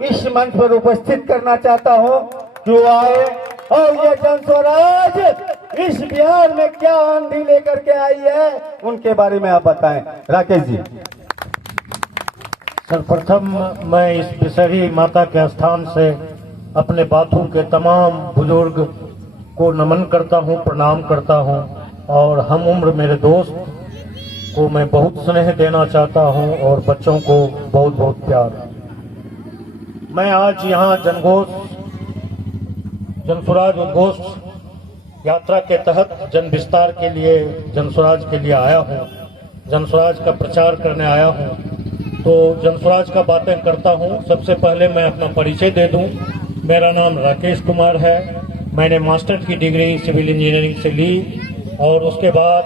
इस मंच पर उपस्थित करना चाहता हूं कि वो आए और ये जन स्वराज इस बिहार में क्या आंधी लेकर के आई है उनके बारे में आप बताएं। राकेश जी। सर्वप्रथम मैं इस विषहरी माता के स्थान से अपने बाथू के तमाम बुजुर्ग को नमन करता हूं, प्रणाम करता हूं और हम उम्र मेरे दोस्त को मैं बहुत स्नेह देना चाहता हूं और बच्चों को बहुत बहुत प्यार। मैं आज यहाँ जनस्वराज उद्घोष यात्रा के तहत जन विस्तार के लिए, जनस्वराज के लिए आया हूँ, जनस्वराज का प्रचार करने आया हूँ। तो जनस्वराज का बातें करता हूँ। सबसे पहले मैं अपना परिचय दे दूँ। मेरा नाम राकेश कुमार है। मैंने मास्टर की डिग्री सिविल इंजीनियरिंग से ली और उसके बाद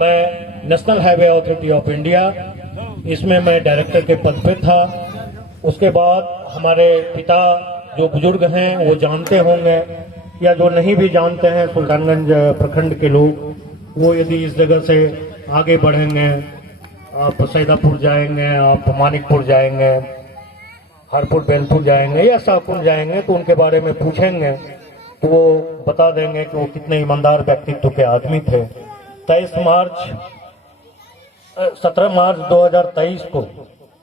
मैं national highway authority of India, इसमें मैं डायरेक्टर के पद पे था। उसके बाद हमारे पिता जो बुजुर्ग हैं वो जानते होंगे, या जो नहीं भी जानते हैं सुल्तानगंज प्रखंड के लोग, वो यदि इस जगह से आगे बढ़ेंगे, आप सैदापुर जाएंगे, आप मानिकपुर जाएंगे, हरपुर बेलपुर जाएंगे या शाहपुर जाएंगे तो उनके बारे में पूछेंगे तो वो बता देंगे कि वो कितने ईमानदार व्यक्तित्व के आदमी थे। 17 मार्च 2023 को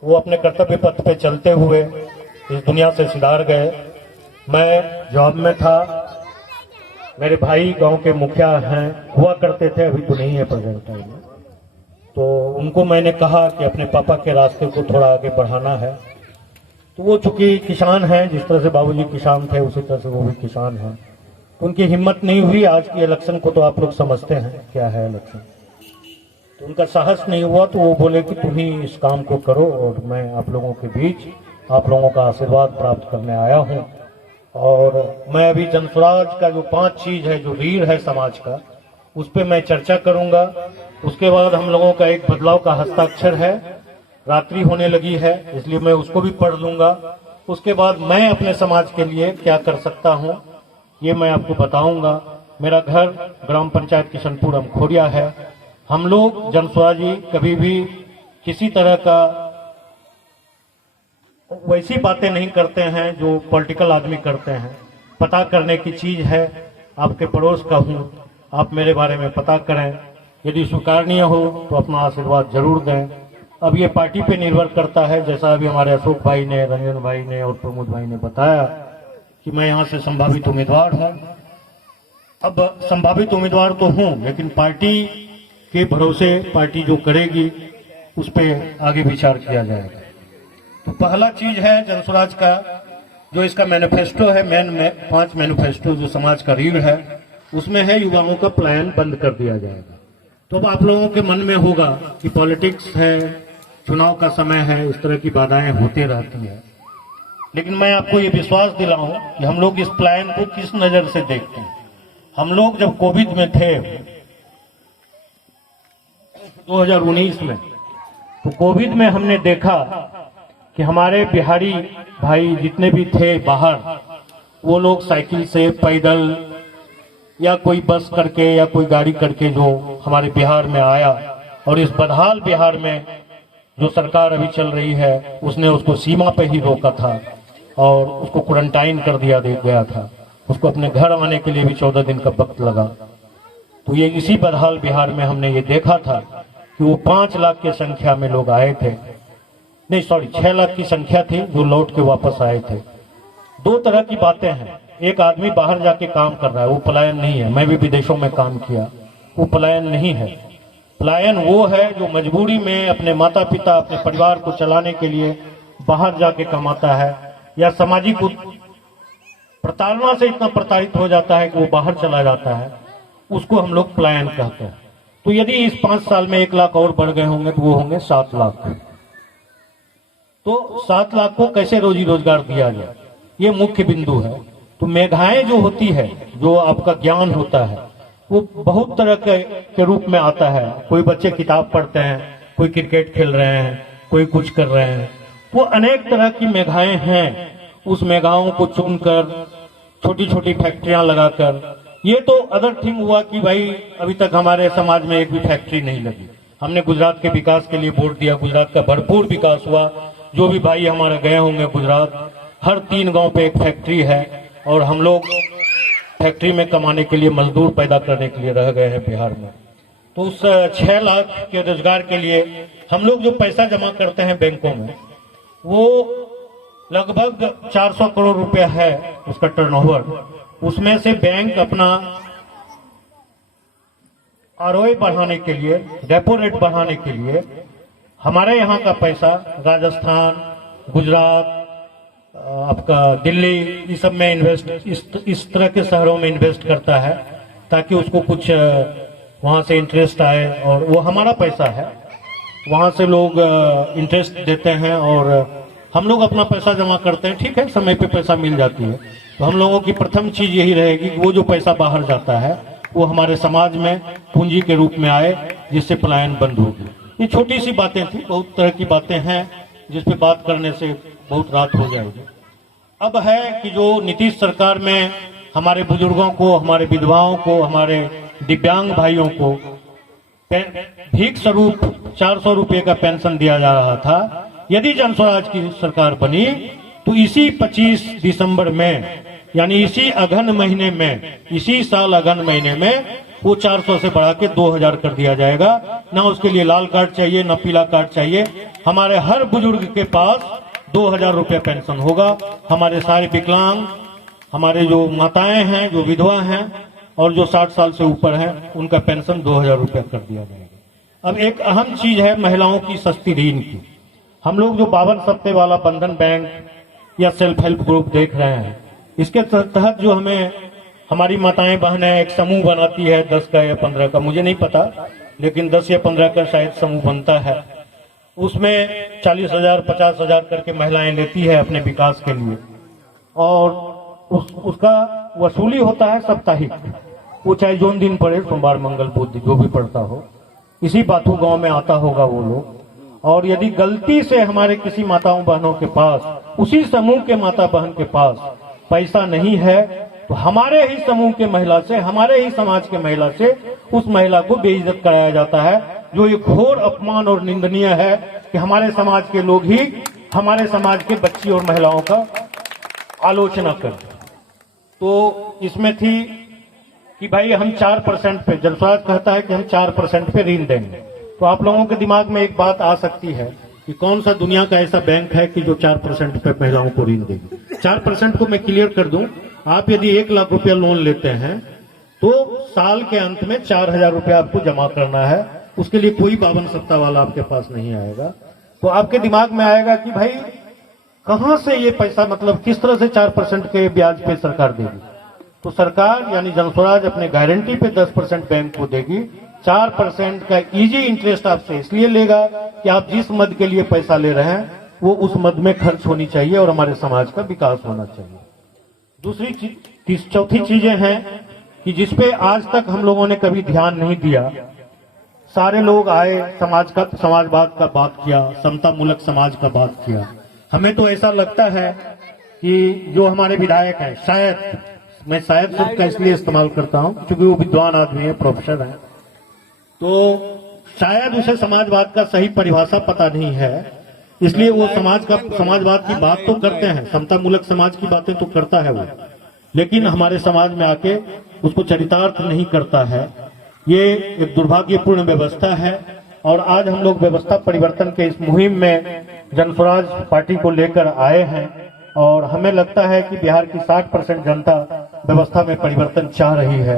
वो अपने कर्तव्य पथ पे चलते हुए इस दुनिया से सिधार गए। मैं जॉब में था, मेरे भाई गांव के मुखिया हैं, हुआ करते थे, अभी तो नहीं है प्रेजेंट टाइम में। तो उनको मैंने कहा कि अपने पापा के रास्ते को थोड़ा आगे बढ़ाना है। तो वो चूंकि किसान हैं, जिस तरह से बाबूजी किसान थे उसी तरह से वो भी किसान हैं, तो उनकी हिम्मत नहीं हुई। आज की इलेक्शन को तो आप लोग समझते हैं क्या है इलेक्शन, तो उनका साहस नहीं हुआ। तो वो बोले कि तुम ही इस काम को करो और मैं आप लोगों के बीच आप लोगों का आशीर्वाद प्राप्त करने आया हूँ। और मैं अभी जनस्वराज का जो 5 चीज है, जो रीढ़ है समाज का, उस पर मैं चर्चा करूंगा। उसके बाद हम लोगों का एक बदलाव का हस्ताक्षर है, रात्रि होने लगी है इसलिए मैं उसको भी पढ़ लूंगा। उसके बाद मैं अपने समाज के लिए क्या कर सकता हूँ ये मैं आपको बताऊंगा। मेरा घर ग्राम पंचायत किशनपुर अमखोरिया है। हम लोग जनस्वराजी कभी भी किसी तरह का वैसी बातें नहीं करते हैं जो पॉलिटिकल आदमी करते हैं। पता करने की चीज है, आपके पड़ोस का हूँ, आप मेरे बारे में पता करें, यदि स्वीकारनीय हो तो अपना आशीर्वाद जरूर दें। अब ये पार्टी पे निर्भर करता है, जैसा अभी हमारे अशोक भाई ने, रंजन भाई ने और प्रमोद भाई ने बताया कि मैं यहाँ से संभावित उम्मीदवार हूँ। अब संभावित उम्मीदवार तो हूँ, लेकिन पार्टी के भरोसे पार्टी जो करेगी उस पर आगे विचार किया जाएगा। तो पहला चीज है जनस्वराज का जो इसका मैनिफेस्टो है, मेन में 5 मैनिफेस्टो जो समाज का रीढ़ है, उसमें है युवाओं का पलायन बंद कर दिया जाएगा। तो अब आप लोगों के मन में होगा कि पॉलिटिक्स है, चुनाव का समय है, इस तरह की बाधाएं होती रहती है, लेकिन मैं आपको ये विश्वास दिलाऊं कि हम लोग इस पलायन को किस नजर से देखते हैं। हम लोग जब कोविड में थे 2019 में, तो कोविड में हमने देखा कि हमारे बिहारी भाई जितने भी थे बाहर, वो लोग साइकिल से, पैदल या कोई बस करके या कोई गाड़ी करके जो हमारे बिहार में आया, और इस बदहाल बिहार में जो सरकार अभी चल रही है उसने उसको सीमा पे ही रोका था और उसको क्वारंटाइन कर दिया गया था। उसको अपने घर आने के लिए भी 14 दिन का वक्त लगा। तो ये इसी बदहाल बिहार में हमने ये देखा था कि वो 5 लाख की संख्या में लोग आए थे, नहीं सॉरी 6 लाख की संख्या थी जो लौट के वापस आए थे। 2 तरह की बातें हैं, एक आदमी बाहर जाके काम कर रहा है, वो पलायन नहीं है। मैं भी विदेशों में काम किया, वो पलायन नहीं है। पलायन वो है जो मजबूरी में अपने माता पिता, अपने परिवार को चलाने के लिए बाहर जाके कमाता है, या सामाजिक प्रताड़ना से इतना प्रताड़ित हो जाता है कि वो बाहर चला जाता है, उसको हम लोग पलायन कहते हैं। तो यदि इस 5 साल में 1 लाख और बढ़ गए होंगे तो वो होंगे 7 लाख। तो 7 लाख को कैसे रोजी रोजगार दिया जाए, ये मुख्य बिंदु है। तो मेधाएं जो होती है, जो आपका ज्ञान होता है, वो बहुत तरह के रूप में आता है। कोई बच्चे किताब पढ़ते हैं, कोई क्रिकेट खेल रहे हैं, कोई कुछ कर रहे हैं, वो अनेक तरह की मेधाएं हैं। उस मेधाओं को चुनकर छोटी छोटी फैक्ट्रियां लगाकर, ये तो अदर थिंग हुआ कि भाई अभी तक हमारे समाज में एक भी फैक्ट्री नहीं लगी। हमने गुजरात के विकास के लिए वोट दिया, गुजरात का भरपूर विकास हुआ। जो भी भाई हमारे गए होंगे गुजरात, हर 3 गांव पे एक फैक्ट्री है और हम लोग फैक्ट्री में कमाने के लिए, मजदूर पैदा करने के लिए रह गए हैं बिहार में। तो उस 6 लाख के रोजगार के लिए हम लोग जो पैसा जमा करते हैं बैंकों में, वो लगभग 400 करोड़ रुपया है उसका टर्नओवर। उसमें से बैंक अपना आरओए बढ़ाने के लिए, रेपो रेट बढ़ाने के लिए हमारे यहाँ का पैसा राजस्थान, गुजरात, आपका दिल्ली, इस सब में इस तरह के शहरों में इन्वेस्ट करता है ताकि उसको कुछ वहाँ से इंटरेस्ट आए, और वो हमारा पैसा है, वहाँ से लोग इंटरेस्ट देते हैं और हम लोग अपना पैसा जमा करते हैं। ठीक है, समय पे पैसा मिल जाती है। तो हम लोगों की प्रथम चीज यही रहेगी कि वो जो पैसा बाहर जाता है वो हमारे समाज में पूंजी के रूप में आए, जिससे पलायन बंद होगी। ये छोटी सी बातें थी, बहुत तरह की बातें हैं जिस पे बात करने से बहुत रात हो जाएगी। अब है कि जो नीतीश सरकार में हमारे बुजुर्गों को, हमारे विधवाओं को, हमारे दिव्यांग भाइयों को भीख स्वरूप 400 रुपये का पेंशन दिया जा रहा था, यदि जन स्वराज की सरकार बनी तो इसी 25 दिसंबर में, यानी इसी अगहन महीने में, इसी साल अगहन महीने में वो 400 से बढ़ा के 2000 कर दिया जाएगा। ना उसके लिए लाल कार्ड चाहिए, ना पीला कार्ड चाहिए। हमारे हर बुजुर्ग के पास 2000 रुपये पेंशन होगा। हमारे सारे विकलांग, हमारे जो माताएं हैं, जो विधवा हैं और जो 60 साल से ऊपर हैं, उनका पेंशन 2000 रुपये कर दिया जाएगा। अब एक अहम चीज है महिलाओं की सस्ती ऋण की। हम लोग जो 52 सप्ते वाला बंधन बैंक या सेल्फ हेल्प ग्रुप देख रहे हैं, इसके तहत जो हमें हमारी माताएं बहनें एक समूह बनाती है, 10 का या 15 का, मुझे नहीं पता, लेकिन 10 या 15 का शायद समूह बनता है। उसमें 40,000 50,000 करके महिलाएं लेती है अपने विकास के लिए, और उसका वसूली होता है साप्ताहिक। वो चाहे जोन दिन पड़े, सोमवार मंगल बुध जो भी पड़ता हो। इसी बातू गांव में आता होगा वो लोग। और यदि गलती से हमारे किसी माताओं बहनों के पास, उसी समूह के माता बहन के पास पैसा नहीं है, तो हमारे ही समूह के महिला से, हमारे ही समाज के महिला से उस महिला को बेइज्जत कराया जाता है, जो ये घोर अपमान और निंदनीय है कि हमारे समाज के लोग ही हमारे समाज के बच्ची और महिलाओं का आलोचना करते। तो इसमें थी कि भाई हम 4% पे, जनस्वराज कहता है कि हम 4% पे ऋण देंगे। तो आप लोगों के दिमाग में एक बात आ सकती है कि कौन सा दुनिया का ऐसा बैंक है कि जो 4% पे महिलाओं को ऋण देगी। 4% को मैं क्लियर कर दूं, आप यदि 1 लाख रुपया लोन लेते हैं तो साल के अंत में 4000 रुपया आपको जमा करना है। उसके लिए कोई 52 सप्ताह वाला आपके पास नहीं आएगा। तो आपके दिमाग में आएगा कि भाई कहां से ये पैसा, मतलब किस तरह से 4% के ब्याज पे सरकार देगी। तो सरकार यानी जनस्वराज अपने गारंटी पे 10% बैंक को देगी। 4% का इजी इंटरेस्ट आपसे इसलिए लेगा कि आप जिस मद के लिए पैसा ले रहे हैं वो उस मद में खर्च होनी चाहिए और हमारे समाज का विकास होना चाहिए। दूसरी चीज, चौथी चीजें हैं कि जिसपे आज तक हम लोगों ने कभी ध्यान नहीं दिया। सारे लोग आए, समाजवाद का बात किया, समता मूलक समाज का बात किया। हमें तो ऐसा लगता है कि जो हमारे विधायक हैं, शायद मैं शायद शब्द का इसलिए इस्तेमाल करता हूं क्योंकि वो विद्वान आदमी है, प्रोफेसर है, तो शायद उसे समाजवाद का सही परिभाषा पता नहीं है, इसलिए वो समाजवाद की बात तो करते हैं, समता मूलक समाज की बातें तो करता है वो, लेकिन हमारे समाज में आके उसको चरितार्थ नहीं करता है। ये एक दुर्भाग्यपूर्ण व्यवस्था है। और आज हम लोग व्यवस्था परिवर्तन के इस मुहिम में जनस्वराज पार्टी को लेकर आए हैं और हमें लगता है कि बिहार की 60% जनता व्यवस्था में परिवर्तन चाह रही है।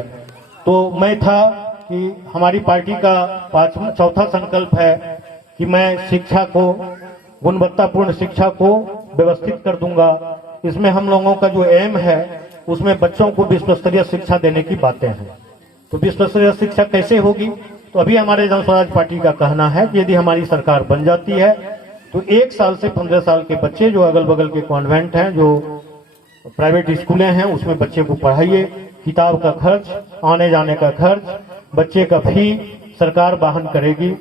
तो मैं था कि हमारी पार्टी का चौथा संकल्प है कि मैं शिक्षा को, गुणवत्तापूर्ण शिक्षा को व्यवस्थित कर दूंगा। इसमें हम लोगों का जो एम है उसमें बच्चों को विश्व स्तरीय शिक्षा देने की बातें हैं। तो विश्व स्तरीय शिक्षा कैसे होगी? तो अभी हमारे जनस्वराज पार्टी का कहना है कि यदि हमारी सरकार बन जाती है तो 1 साल से 15 साल के बच्चे जो अगल बगल के कॉन्वेंट हैं, जो प्राइवेट स्कूलें हैं, उसमें बच्चे को पढ़ाइए। किताब का खर्च, आने जाने का खर्च, बच्चे का फी सरकार वहन करेगी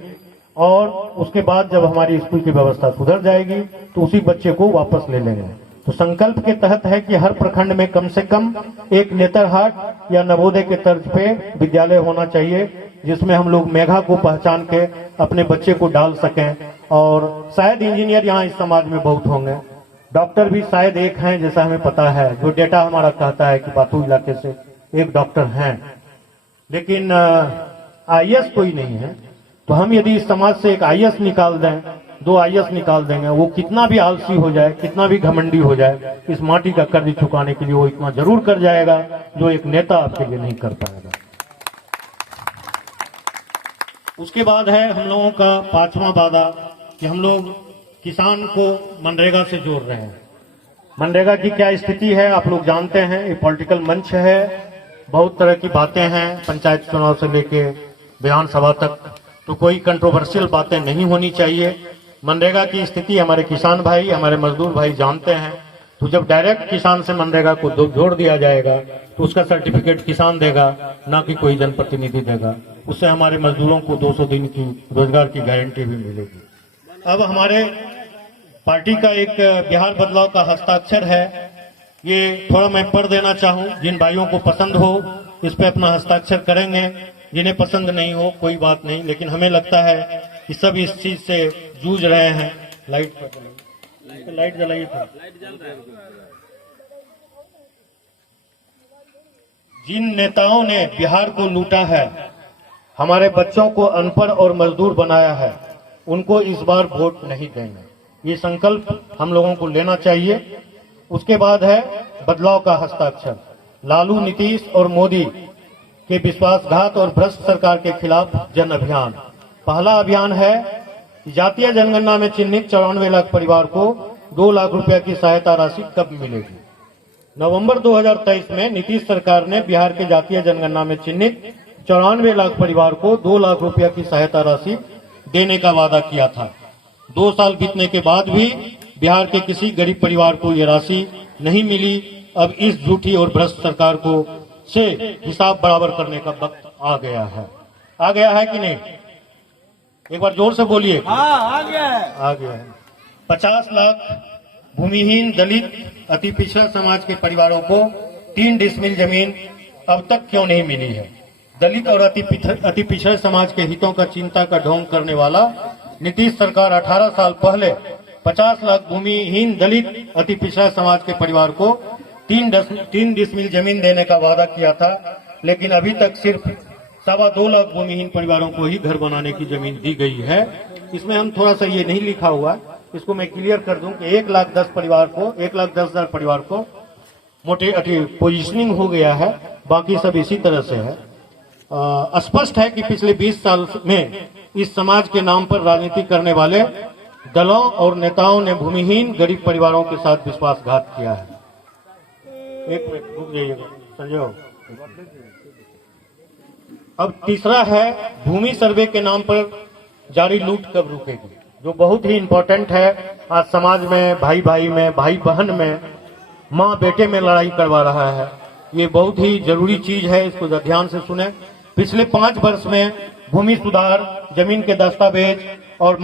और उसके बाद जब हमारी स्कूल की व्यवस्था सुधर जाएगी तो उसी बच्चे को वापस ले लेंगे। तो संकल्प के तहत है कि हर प्रखंड में कम से कम एक नेतरहाट या नवोदय के तर्ज पे विद्यालय होना चाहिए, जिसमें हम लोग मेधा को पहचान के अपने बच्चे को डाल सकें। और शायद इंजीनियर यहाँ इस समाज में बहुत होंगे, डॉक्टर भी शायद एक हैं जैसा हमें पता है, जो डेटा हमारा कहता है कि बातू इलाके से एक डॉक्टर हैं, लेकिन आईएएस कोई नहीं है। तो हम यदि इस समाज से एक आईएएस निकाल दें, 2 आईएएस निकाल देंगे, वो कितना भी आलसी हो जाए, कितना भी घमंडी हो जाए, इस माटी का कर्ज चुकाने के लिए वो इतना जरूर कर जाएगा जो एक नेता आपके लिए नहीं कर पाएगा। उसके बाद है हम लोगों का 5वां वादा कि हम लोग किसान को मनरेगा से जोड़ रहे हैं। मनरेगा की क्या स्थिति है आप लोग जानते हैं, ये पॉलिटिकल मंच है, बहुत तरह की बातें हैं, पंचायत चुनाव से लेके विधानसभा तक, तो कोई कंट्रोवर्शियल बातें नहीं होनी चाहिए। मनरेगा की स्थिति हमारे किसान भाई, हमारे मजदूर भाई जानते हैं। तो जब डायरेक्ट किसान से मनरेगा को जोड़ दिया जाएगा तो उसका सर्टिफिकेट किसान देगा, ना कि कोई जनप्रतिनिधि देगा। उससे हमारे मजदूरों को 200 दिन की रोजगार की गारंटी भी मिलेगी। अब हमारे पार्टी का एक बिहार बदलाव का हस्ताक्षर है, ये थोड़ा मैं पढ़ देना चाहूं, जिन भाइयों को पसंद हो इस पे अपना हस्ताक्षर करेंगे, जिन्हें पसंद नहीं हो कोई बात नहीं, लेकिन हमें लगता है कि सब इस चीज से जूझ रहे हैं। लाइट जलाइए था। जिन नेताओं ने बिहार को लूटा है, हमारे बच्चों को अनपढ़ और मजदूर बनाया है, उनको इस बार वोट नहीं देंगे। ये संकल्प हम लोगों को लेना चाहिए। उसके बाद है बदलाव का हस्ताक्षर। लालू, नीतीश और मोदी के विश्वासघात और भ्रष्ट सरकार के खिलाफ जन अभियान। पहला अभियान है कि जातीय जनगणना में चिन्हित 94 लाख परिवार को 2 लाख रुपया की सहायता राशि कब मिलेगी। नवंबर 2023 में नीतीश सरकार ने बिहार के जातीय जनगणना में चिन्हित 94 लाख परिवार को 2 लाख रुपया की सहायता राशि देने का वादा किया था। 2 साल बीतने के बाद भी बिहार के किसी गरीब परिवार को ये राशि नहीं मिली। अब इस झूठी और भ्रष्ट सरकार को से हिसाब बराबर करने का वक्त आ गया है। आ गया है कि नहीं? एक बार जोर से बोलिए। आ गया है। आ गया है। 50 लाख भूमिहीन दलित अति पिछड़ा समाज के परिवारों को 3 डिसमिल जमीन अब तक क्यों नहीं मिली है? दलित और अति पिछड़े समाज के हितों का चिंता का ढोंग करने वाला नीतीश सरकार 18 साल पहले 50 लाख भूमिहीन दलित अति पिछड़ा समाज के परिवार को 3 डिसमिल जमीन देने का वादा किया था, लेकिन अभी तक सिर्फ 2.25 लाख भूमिहीन परिवारों को ही घर बनाने की जमीन दी गई है। इसमें हम थोड़ा सा ये नहीं लिखा हुआ, इसको मैं क्लियर कर दूं कि 1,10,000 परिवार को मोटे पोजिशनिंग हो गया है, बाकी सब इसी तरह से है। स्पष्ट है कि पिछले 20 साल में इस समाज के नाम पर राजनीति करने वाले दलों और नेताओं ने भूमिहीन गरीब परिवारों के साथ विश्वासघात किया है। एक मिनट रुक जाइएगा संजय। अब तीसरा है भूमि सर्वे के नाम पर जारी लूट कब रुकेगी, जो बहुत ही इंपॉर्टेंट है। आज समाज में भाई भाई में, भाई बहन में, माँ बेटे में लड़ाई करवा रहा है। ये बहुत ही जरूरी चीज है, इसको ध्यान से सुने। पिछले 5 वर्ष में भूमि सुधार, जमीन के दस्तावेज और